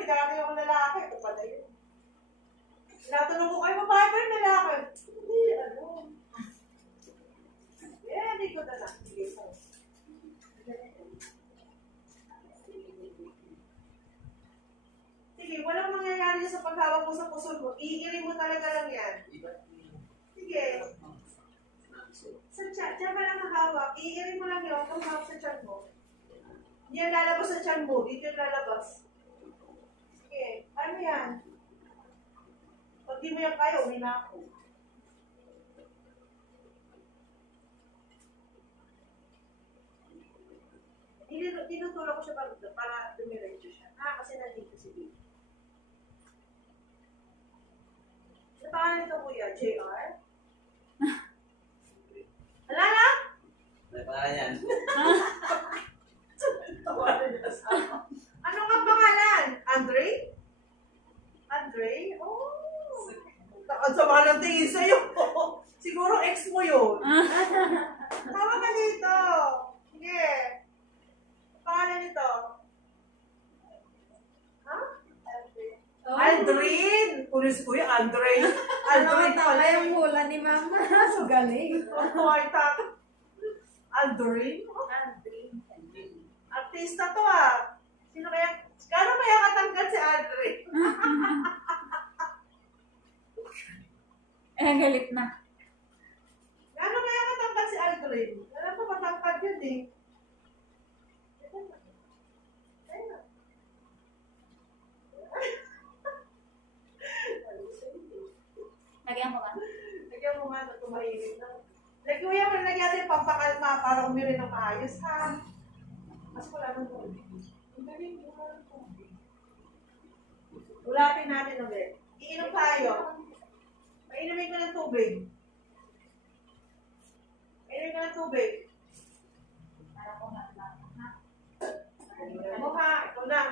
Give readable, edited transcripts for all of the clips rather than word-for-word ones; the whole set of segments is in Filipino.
may dati akong lalaki. Ito pala yun. Tinatanong ko kayo, babae ba yung lalaki? Hindi, ano. Hindi ko na lang. Sige, so. Sige, walang mangyayari sa paghawak mo sa puso mo. Iirin mo talaga lang yan. Sige. Sa chat, dyan ka lang nakahawak. Iirin mo lang yun kung hawak sa chat mo. Hindi yan lalabas sa chat mo. Dito yung lalabas. Sige, ano yan? Pag di mo yan kaya, uwi na ako. Tinutulak ko siya para dumiretso siya. Kasi nandito si Bill. Ano pangalan ito, kuya? JR? Wala na? Ano pangalan yan? Ano nga pangalan? Andre? Andre? Oh! Ang sama ng tingin sa'yo. Siguro ex mo yun. Tama ka dito. Sige. Pangalan nito? Ha? Aldrin! Pulis ko yung Andre. Aldrin pala yung hula ni Mama. So galing. Ay, tak. Aldrin? Artista to ah. Sino kaya? Gano'n kaya katanggal si Aldrin? Galit na. Gano'n kaya katanggal si Aldrin? Alam ko matangkad yun eh. Lagyan mo ba? Lagyan mo nga na tumahimik na. Like, kuya, lagyan natin pampakalma para umirin ng maayos, ha? Mas wala nang tubig. Ang galing, wala nang tubig. Ulatin natin ulit. Iinom tayo. Painumin ko ng tubig. Painumin ko ng tubig. Para ko na lang. Ha? Ano ha? Ikaw na.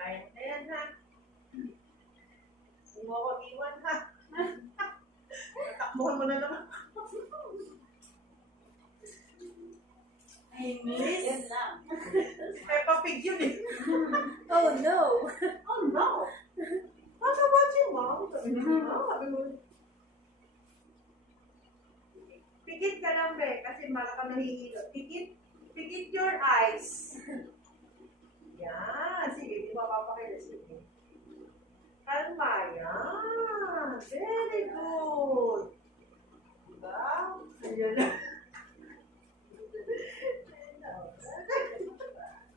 Kaya na yan, ha? Hindi mo ako iwan, ha? Takbuhan mo na naman. Ay, miss. Yan lang. Peppa Pig yun eh. Oh, no. Oh no! What about you, mom? Sabi mo. Pikit ka lang, be, kasi baka ka nahihilo. Pikit your eyes. Yan. Sige, di ba papakita? Sige. Kalma. Yan. Very good. Diba? Ayan na.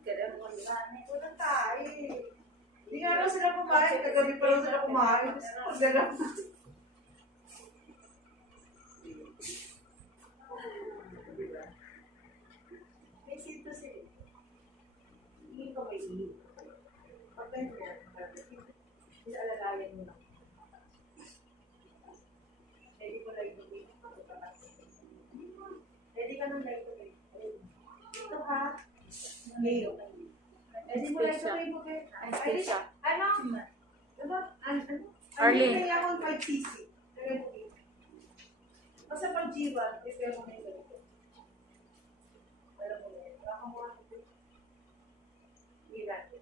Kaya mo ganyan ko na tayo. Hindi nga raw sila kumain. Kagabi pa raw sila kumain. Pagdala. May sito sila. Hindi ko may iyo. Pagka niya, alalayan mo lang. Ready ko lang ito. Ready ka nang like ito. Ito ha. Ngayon. Ready mo like ito. Ay, ano? Diba? Ano? Arlene. Kaya akong 5cc. Basta pag G1, prepare mo na yung ganito. Alam mo na yun. Baka mo ako ito. Hindi natin.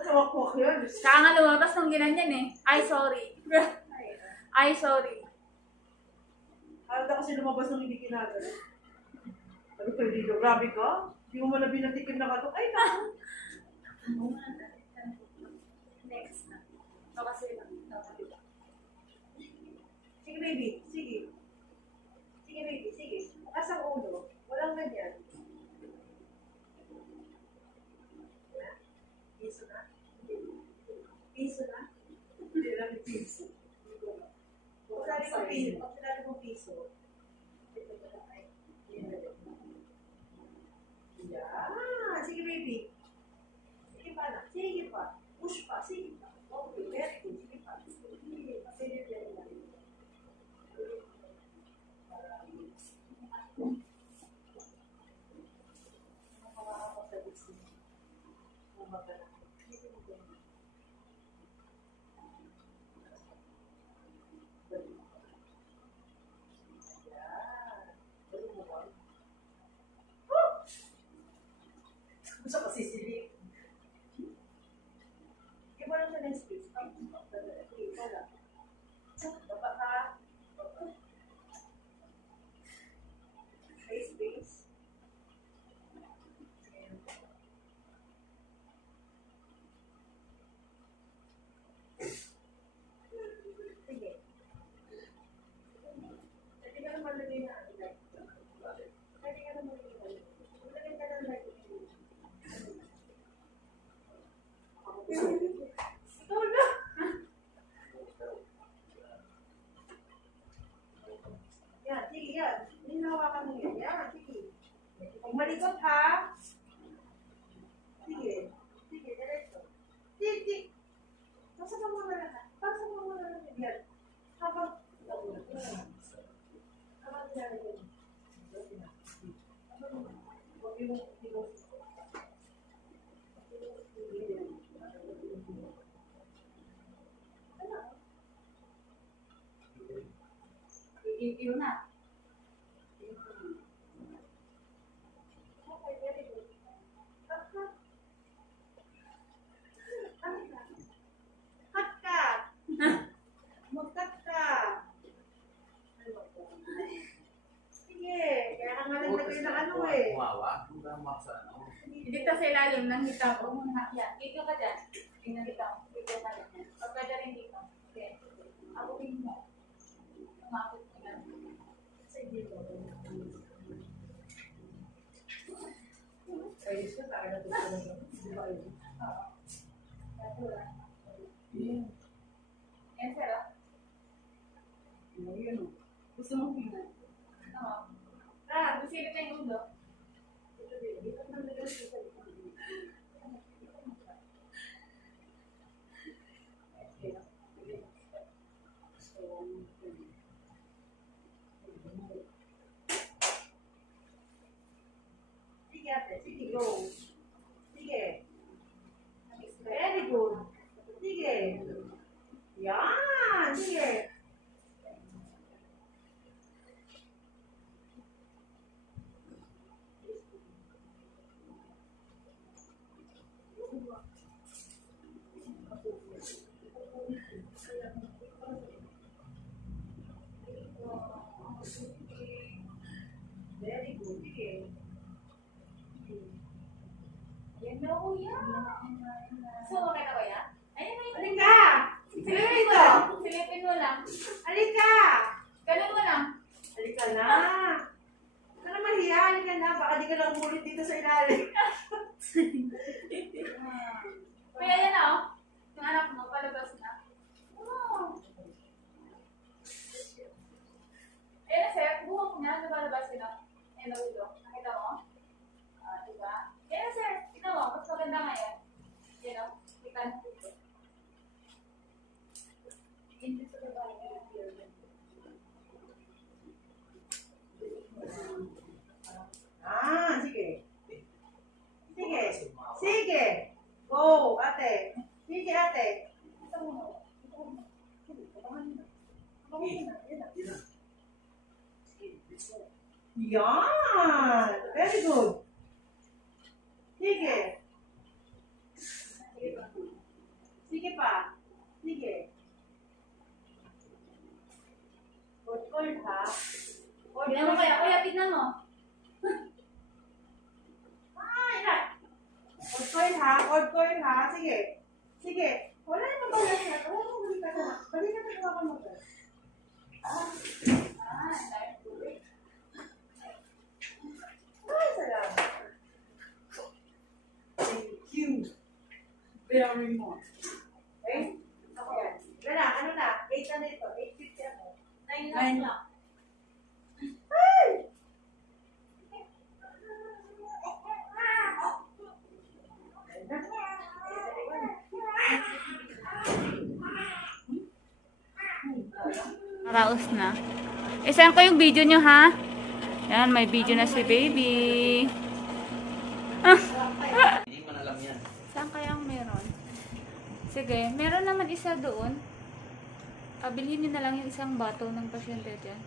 Nawak-wak yun. Saka nga lumabas nung ginanyan eh. Ay, sorry. Ay, sorry. Alda kasi lumabas ng hindi ginagano. Sabi ko, hindi grabe ka. Hindi mo man binatikim na ka to. Ay, naku. Next na. Ito kasi lang. Sige, baby. Sige. Sige, baby. Sige. Bukas ang ulo. Walang ganyan. Piso na. Piso na. Hindi lang yung piso. Kung sinabi ko piso, ito na lang ay. Yeah. Sige, baby. Sige pa na. Sige pa. Push pa. Sige pa. Okay, very good. Sige pa. Sige pa. Sige pa. hinawakan mo yan. Yan, sige. Huwag malikot ha. Sige. Sige, diretso. Sige. Pasok mo muna lahat. Pasok mo muna lahat. Yan. Habang nilalagyan. Huwag yung Iyo na. okay, very good. Cut ka. Cut ka. Mag-cut ka. Sige, kaya ka nga naglagay ng ano eh. Kumawa. Kung tama sa ano. Dito sa ilalim ng hita ko. Yan, dito ka dyan. Tingnan dito. Dito ka dyan. Pagka dyan rin dito. Okay. Ako din mo. Umakot ko yan. Sige. Ayos ka, para natin sa mga. Di ba yun? Oo. Yan, sir. ah. Yun. Gusto mo tingnan? Oo. Busilip na yung ulo. Sige ate, sige, go. Sige. Very good. Sige. Yan, sige. Very good. Sige. Yan na po yan. So, okay na ba yan? Ayun na yun. Halika! Silipin dito! Silipin mo lang. Halika! Ganun mo lang. Halika na! Huwag ka na mahiya, halika na. Baka di ka lang umulit dito sa ilalim. Kaya yan na, oh. Yung anak mo, palabas na. Wow. Ayun na, sir. Buhok niya, lumalabas yun, oh. Ayun na, ulo. Nakita mo? Diba? Ayun na, sir. Tignan mo, mas maganda ngayon. Yan, oh. Kita na dito. Hindi sa babae. Sige. Sige. Sige. Go, ate. Sige, ate. Yan! Very good. Sige. Sige pa. Sige. Hold ha. Tignan mo kaya, kuya, tignan mo. Hold ha. Sige. Sige. Wala yung mabalas na. Wala yung balikat na. Balikat na hawakan mo to. Dahil tuloy. Ay, salamat. Thank you. Very much. Okay? Ako yan. Yan na, ano na? 8 na ito. 8:50 ako. 9 lang. Ay! Naraos na. Isend ko yung video nyo, ha? Yan, may video na si baby. Hindi mo alam yan. Saan kayang meron? Sige, meron naman isa doon. Bilhin nyo na lang yung isang bato ng pasyente dyan.